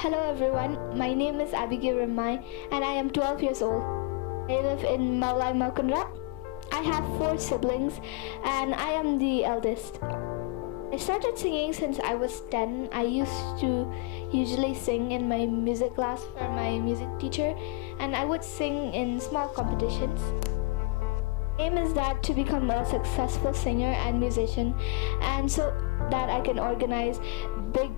Hello everyone, my name is Abigail Ramai and I am 12 years old. I live in Maulai Malkunra. I have 4 siblings and I am the eldest. I started singing since I was 10. I used to usually sing in my music class for my music teacher and I would sing in small competitions. My aim is that to become a successful singer and musician, and so that I can organize big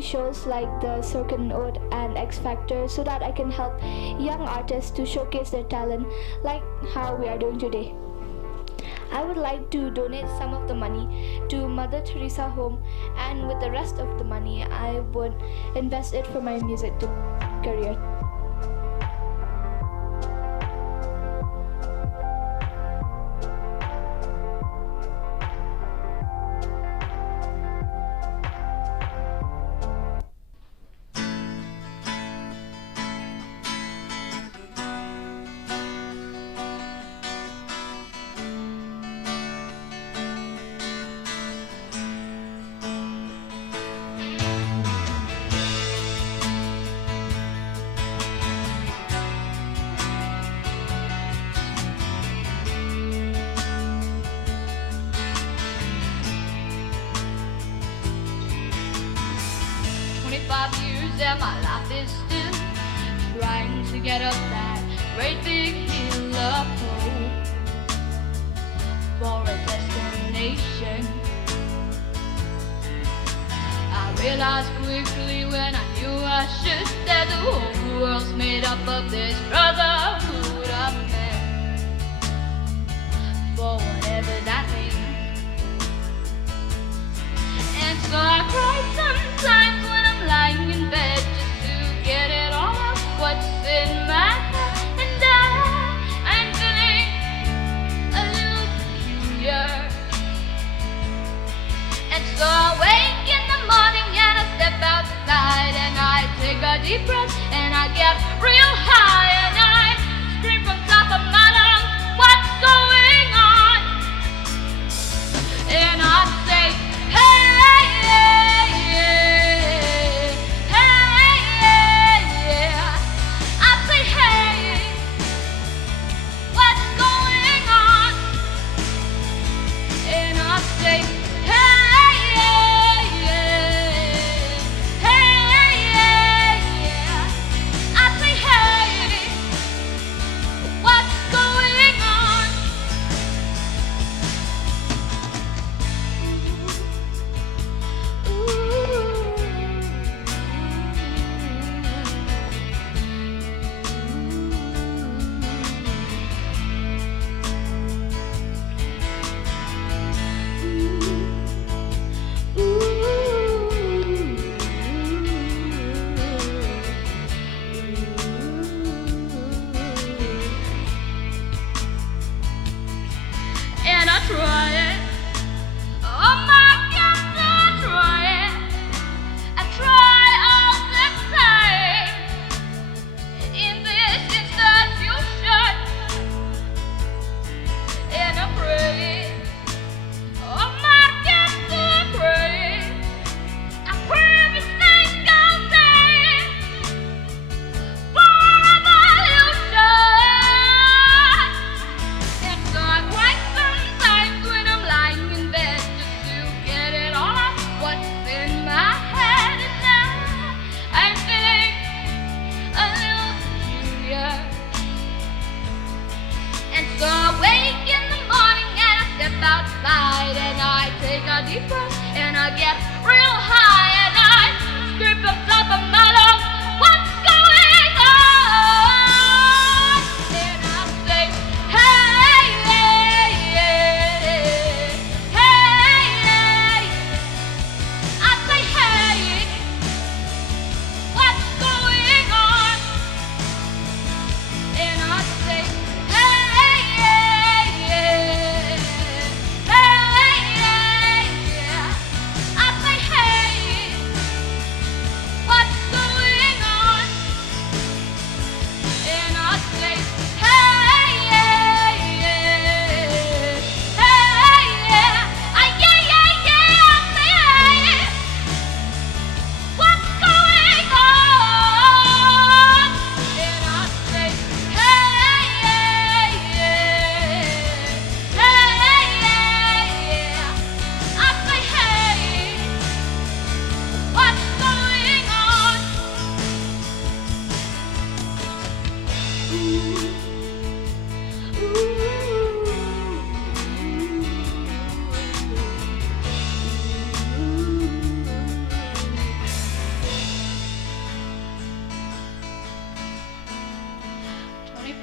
shows like the Circuit Ode and X Factor, so that I can help young artists to showcase their talent like how we are doing today. I would like to donate some of the money to Mother Teresa Home, and with the rest of the money I would invest it for my music career. Years and my life is still trying to get up that great big hill of hope for a destination. I realized quickly when I knew I should that the whole world's made up of this brotherhood of men, for whatever that means. And so I cry sometimes when I'm lying in bed just to get it all out what's in my head. And I'm feeling a little peculiar. And so I wake in the morning and I step outside and I take a deep breath and I get real high and I scream from top of my lungs, what's going on? And I say, hey, hey, hey,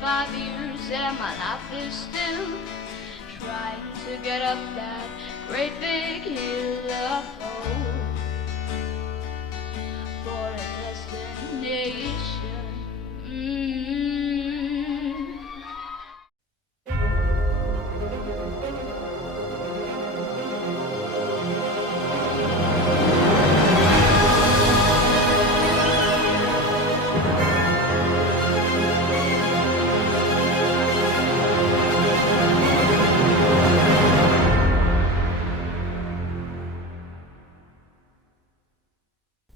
25 years and my life is still trying to get up that great big hill of hope.